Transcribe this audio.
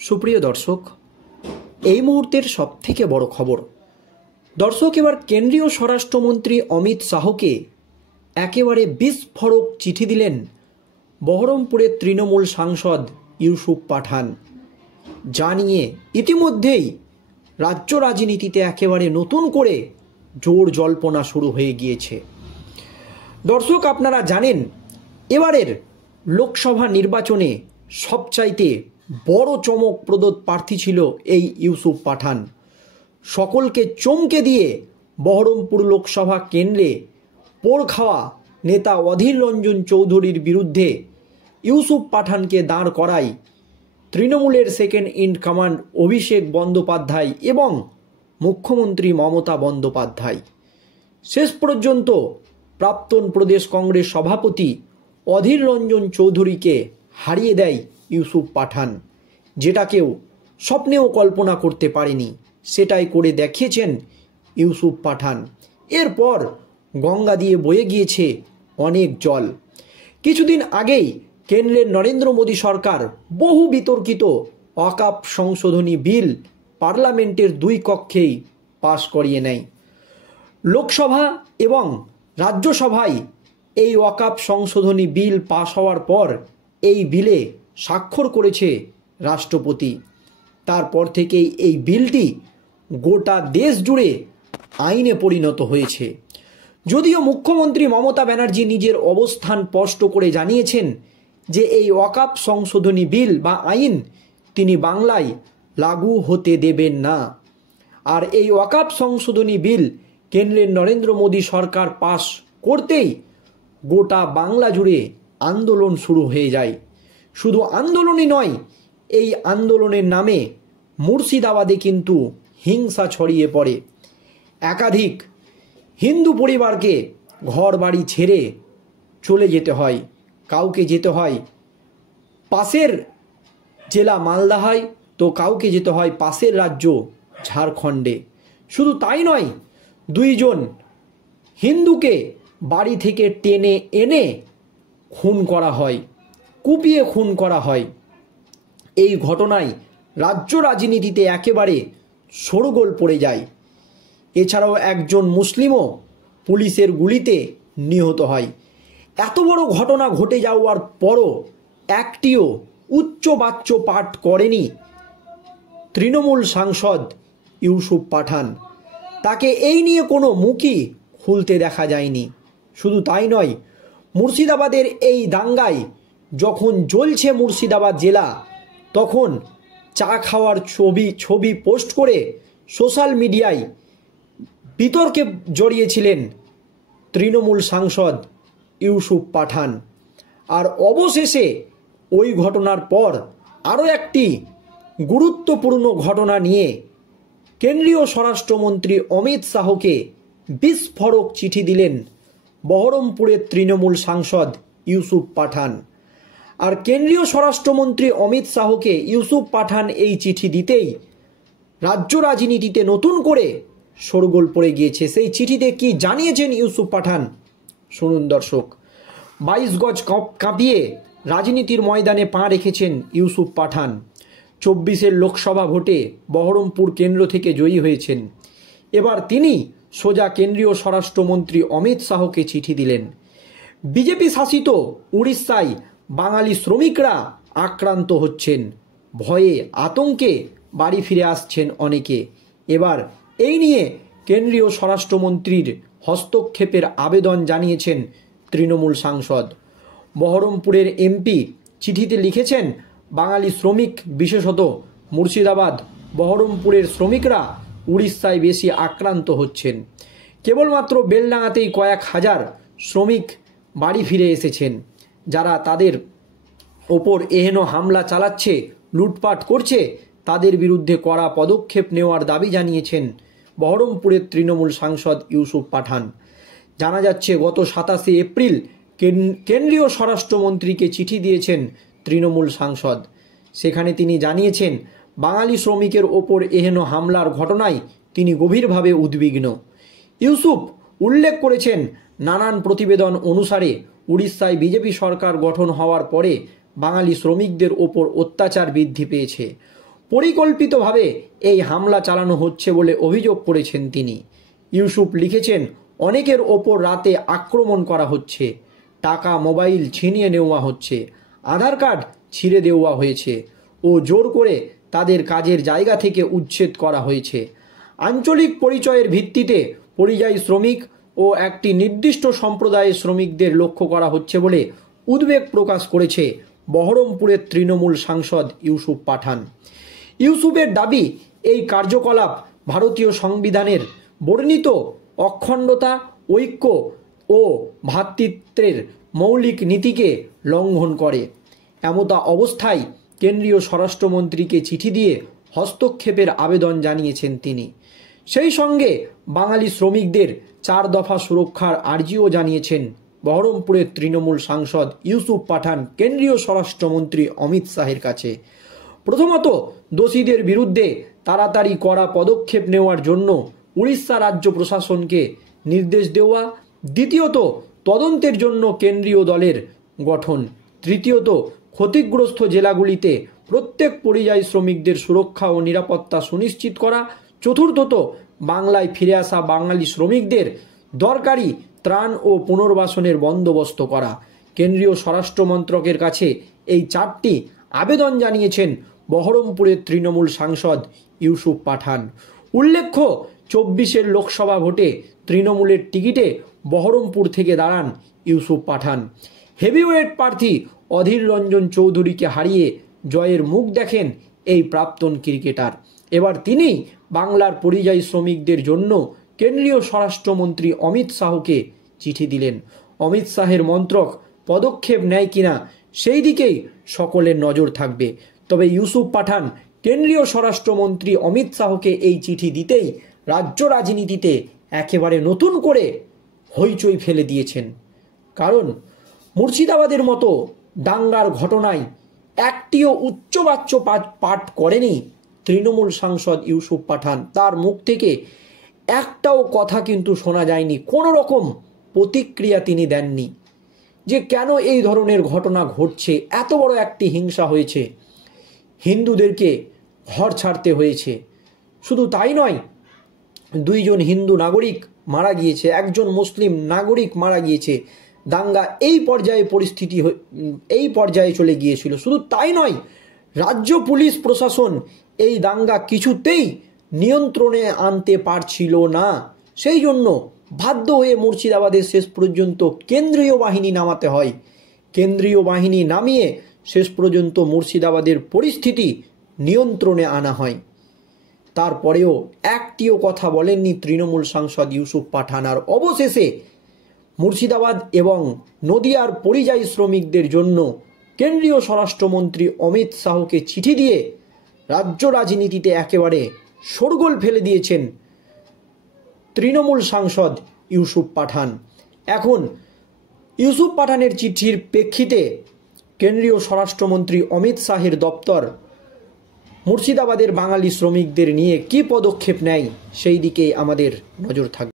সুপ্রিয় দর্শক, এই মুহূর্তের সবথেকে বড় খবর। দর্শক, এবার কেন্দ্রীয় স্বরাষ্ট্রমন্ত্রী অমিত শাহকে একেবারে বিস্ফোরক চিঠি দিলেন বহরমপুরের তৃণমূল সাংসদ ইউসুফ পাঠান। যা নিয়ে ইতিমধ্যেই রাজ্য রাজনীতিতে একেবারে নতুন করে জোর জল্পনা শুরু হয়ে গিয়েছে। দর্শক, আপনারা জানেন এবারের লোকসভা নির্বাচনে সবচাইতে বড় চমকপ্রদ প্রার্থী ছিল এই ইউসুফ পাঠান। সকলকে চমকে দিয়ে বহরমপুর লোকসভা কেন্দ্রে পোড় খাওয়া নেতা অধীর রঞ্জন চৌধুরীর বিরুদ্ধে ইউসুফ পাঠানকে দাঁড় করায় তৃণমূলের second in command Abhishek Bandyopadhyay এবং মুখ্যমন্ত্রী মমতা বন্দ্যোপাধ্যায়। শেষ পর্যন্ত প্রাক্তন প্রদেশ কংগ্রেস সভাপতি অধীর রঞ্জন চৌধুরীকে হারিয়ে দেয় ইউসুফ পাঠান। যেটা কেউ স্বপ্নেও কল্পনা করতে পারেনি, সেটাই করে দেখিয়েছেন ইউসুফ পাঠান। এরপর গঙ্গা দিয়ে বয়ে গিয়েছে অনেক জল। কিছুদিন আগেই কেন্দ্রের নরেন্দ্র মোদী সরকার বহু বিতর্কিত ওয়াকফ সংশোধনী বিল পার্লামেন্টের দুই কক্ষেই পাশ করিয়ে নেয়। লোকসভা এবং রাজ্যসভায় এই ওয়াকফ সংশোধনী বিল পাশ হওয়ার পর এই বিলে স্বাক্ষর করেছে রাষ্ট্রপতি। তারপর থেকেই এই বিলটি গোটা দেশ জুড়ে আইনে পরিণত হয়েছে। যদিও মুখ্যমন্ত্রী মমতা ব্যানার্জি নিজের অবস্থান স্পষ্ট করে জানিয়েছেন যে এই ওয়াকফ সংশোধনী বিল বা আইন তিনি বাংলায় লাগু হতে দেবেন না। আর এই ওয়াকফ সংশোধনী বিল কেন্দ্রের নরেন্দ্র মোদী সরকার পাশ করতেই গোটা বাংলা জুড়ে আন্দোলন শুরু হয়ে যায়। শুধু আন্দোলনই নয়, এই আন্দোলনের নামে মুর্শিদাবাদে কিন্তু হিংসা ছড়িয়ে পড়ে। একাধিক হিন্দু পরিবারকে ঘর বাড়ি ছেড়ে চলে যেতে হয়। কাউকে যেতে হয় পাশের জেলা মালদায়, তো কাউকে যেতে হয় পাশের রাজ্য ঝাড়খণ্ডে। শুধু তাই নয়, দুইজন হিন্দুকে বাড়ি থেকে টেনে এনে খুন করা হয়, কুপিয়ে খুন করা হয়। এই ঘটনায় রাজ্য রাজনীতিতে একেবারে শোরগোল পড়ে যায়। এছাড়াও একজন মুসলিমও পুলিশের গুলিতে নিহত হয়। এত বড় ঘটনা ঘটে যাওয়ার পরও একটিও উচ্চবাচ্য পাঠ করেনি তৃণমূল সাংসদ ইউসুফ পাঠান। তাকে এই নিয়ে কোনো মুখই খুলতে দেখা যায়নি। শুধু তাই নয়, মুর্শিদাবাদের এই দাঙ্গায় যখন জ্বলছে মুর্শিদাবাদ জেলা, তখন চা খাওয়ার ছবি পোস্ট করে সোশ্যাল মিডিয়ায় বিতর্কে জড়িয়েছিলেন তৃণমূল সাংসদ ইউসুফ পাঠান। আর অবশেষে ওই ঘটনার পর আরও একটি গুরুত্বপূর্ণ ঘটনা নিয়ে কেন্দ্রীয় স্বরাষ্ট্রমন্ত্রী অমিত শাহকে বিস্ফোরক চিঠি দিলেন বহরমপুরের তৃণমূল সাংসদ ইউসুফ পাঠান। আর কেন্দ্রীয় স্বরাষ্ট্রমন্ত্রী অমিত শাহকে ইউসুফ পাঠান এই চিঠি দিতেই রাজ্য রাজনীতিতে নতুন করে শোরগোল পড়ে গিয়েছে। সেই চিঠিতে কি জানিয়েছেন ইউসুফ পাঠান, শুনুন দর্শক। 22 গজ কাঁপিয়ে রাজনীতির ময়দানে পা রেখেছেন ইউসুফ পাঠান। 24-এর লোকসভা ভোটে বহরমপুর কেন্দ্র থেকে জয়ী হয়েছেন। এবার তিনি সোজা কেন্দ্রীয় স্বরাষ্ট্রমন্ত্রী অমিত শাহকে চিঠি দিলেন। বিজেপি শাসিত উড়িষ্যায় বাঙালি শ্রমিকরা আক্রান্ত হচ্ছেন, ভয়ে আতঙ্কে বাড়ি ফিরে আসছেন অনেকে। এবার এই নিয়ে কেন্দ্রীয় স্বরাষ্ট্রমন্ত্রীর হস্তক্ষেপের আবেদন জানিয়েছেন তৃণমূল সাংসদ। বহরমপুরের এমপি চিঠিতে লিখেছেন, বাঙালি শ্রমিক বিশেষত মুর্শিদাবাদ বহরমপুরের শ্রমিকরা উড়িষ্যায় বেশি আক্রান্ত হচ্ছেন। কেবলমাত্র বেলডাঙাতেই কয়েক হাজার শ্রমিক বাড়ি ফিরে এসেছেন। যারা তাদের ওপর এহেন হামলা চালাচ্ছে, লুটপাট করছে, তাদের বিরুদ্ধে কড়া পদক্ষেপ নেওয়ার দাবি জানিয়েছেন বহরমপুরের তৃণমূল সাংসদ ইউসুফ পাঠান। জানা যাচ্ছে গত 27 এপ্রিল কেন্দ্রীয় স্বরাষ্ট্রমন্ত্রীকে চিঠি দিয়েছেন তৃণমূল সাংসদ। সেখানে তিনি জানিয়েছেন বাঙালি শ্রমিকের ওপর এহেন হামলার ঘটনায় তিনি গভীরভাবে উদ্বিগ্ন। ইউসুফ উল্লেখ করেছেন, নানান প্রতিবেদন অনুসারে উড়িষ্যায় বিজেপি সরকার গঠন হওয়ার পরে বাঙালি শ্রমিকদের ওপর অত্যাচার বৃদ্ধি পেয়েছে। পরিকল্পিতভাবে এই হামলা চালানো হচ্ছে বলে অভিযোগ করেছেন তিনি। ইউসুফ লিখেছেন, অনেকের ওপর রাতে আক্রমণ করা হচ্ছে, টাকা মোবাইল ছিনিয়ে নেওয়া হচ্ছে, আধার কার্ড ছিঁড়ে দেওয়া হয়েছে ও জোর করে তাদের কাজের জায়গা থেকে উচ্ছেদ করা হয়েছে। আঞ্চলিক পরিচয়ের ভিত্তিতে পরিযায়ী শ্রমিক ও একটি নির্দিষ্ট সম্প্রদায়ের শ্রমিকদের লক্ষ্য করা হচ্ছে বলে উদ্বেগ প্রকাশ করেছে বহরমপুরের তৃণমূল সাংসদ ইউসুফ পাঠান। ইউসুফের দাবি, এই কার্যকলাপ ভারতীয় সংবিধানের বর্ণিত অখণ্ডতা, ঐক্য ও ভ্রাতৃত্বের মৌলিক নীতিকে লঙ্ঘন করে। এমতা অবস্থায় কেন্দ্রীয় স্বরাষ্ট্রমন্ত্রীকে চিঠি দিয়ে হস্তক্ষেপের আবেদন জানিয়েছেন তিনি। সেই সঙ্গে বাঙালি শ্রমিকদের 4 দফা সুরক্ষার আর্জিও জানিয়েছেন বহরমপুরের তৃণমূল সাংসদ ইউসুফ পাঠান কেন্দ্রীয় স্বরাষ্ট্রমন্ত্রী অমিত শাহের কাছে। প্রথমত, দোষীদের বিরুদ্ধে তাড়াতাড়ি কড়া পদক্ষেপ নেওয়ার জন্য উড়িষ্যা রাজ্য প্রশাসনকে নির্দেশ দেওয়া। দ্বিতীয়ত, তদন্তের জন্য কেন্দ্রীয় দলের গঠন। তৃতীয়ত, ক্ষতিগ্রস্ত জেলাগুলিতে প্রত্যেক পরিযায়ী শ্রমিকদের সুরক্ষা ও নিরাপত্তা সুনিশ্চিত করা। চতুর্থত, বাংলায় ফিরে আসা বাঙালি শ্রমিকদের দরকারি ত্রাণ ও পুনর্বাসনের বন্দোবস্ত করা। কেন্দ্রীয় স্বরাষ্ট্র মন্ত্রকের কাছে এই 4টি আবেদন জানিয়েছেন বহরমপুরের তৃণমূল সাংসদ ইউসুফ পাঠান। উল্লেখ্য, 24-এর লোকসভা ভোটে তৃণমূলের টিকিটে বহরমপুর থেকে দাঁড়ান ইউসুফ পাঠান। হেভিওয়েট প্রার্থী অধীর রঞ্জন চৌধুরীকে হারিয়ে জয়ের মুখ দেখেন এই প্রাক্তন ক্রিকেটার। এবার তিনি বাংলার পরিযায়ী শ্রমিকদের জন্য কেন্দ্রীয় স্বরাষ্ট্রমন্ত্রী অমিত শাহকে চিঠি দিলেন। অমিত শাহের মন্ত্রক পদক্ষেপ নেয় কিনা সেই দিকেই সকলের নজর থাকবে। তবে ইউসুফ পাঠান কেন্দ্রীয় স্বরাষ্ট্রমন্ত্রী অমিত শাহকে এই চিঠি দিতেই রাজ্য রাজনীতিতে একেবারে নতুন করে হইচই ফেলে দিয়েছেন। কারণ মুর্শিদাবাদের মতো দাঙ্গার ঘটনায় একটিও উচ্চবাচ্য পাঠ করেনি তৃণমূল সাংসদ ইউসুফ পাঠান। তার মুখ থেকে একটাও কথা কিন্তু শোনা যায়নি, কোনো রকম প্রতিক্রিয়া তিনি দেননি যে কেন এই ধরনের ঘটনা ঘটছে, এত বড় একটি হিংসা হয়েছে, হিন্দুদেরকে ঘর ছাড়তে হয়েছে। শুধু তাই নয়, 2 জন হিন্দু নাগরিক মারা গিয়েছে, 1 জন মুসলিম নাগরিক মারা গিয়েছে। দাঙ্গা এই পর্যায়ে চলে গিয়েছিল। শুধু তাই নয়, রাজ্য পুলিশ প্রশাসন এই দাঙ্গা কিছুতেই নিয়ন্ত্রণে আনতে পারছিল না। সেই জন্য বাধ্য হয়ে মুর্শিদাবাদের শেষ পর্যন্ত কেন্দ্রীয় বাহিনী নামাতে হয়। কেন্দ্রীয় বাহিনী নামিয়ে শেষ পর্যন্ত মুর্শিদাবাদের পরিস্থিতি নিয়ন্ত্রণে আনা হয়। তারপরেও একটিও কথা বলেননি তৃণমূল সাংসদ ইউসুফ পাঠান। আর অবশেষে মুর্শিদাবাদ এবং নদিয়ার পরিযায়ী শ্রমিকদের জন্য কেন্দ্রীয় স্বরাষ্ট্রমন্ত্রী অমিত শাহকে চিঠি দিয়ে রাজ্য রাজনীতিতে একেবারে শোরগোল ফেলে দিয়েছেন তৃণমূল সাংসদ ইউসুফ পাঠান। এখন ইউসুফ পাঠানের চিঠির প্রেক্ষিতে কেন্দ্রীয় স্বরাষ্ট্রমন্ত্রী অমিত শাহের দপ্তর মুর্শিদাবাদের বাঙালি শ্রমিকদের নিয়ে কী পদক্ষেপ নেয় সেই দিকে আমাদের নজর থাকবে।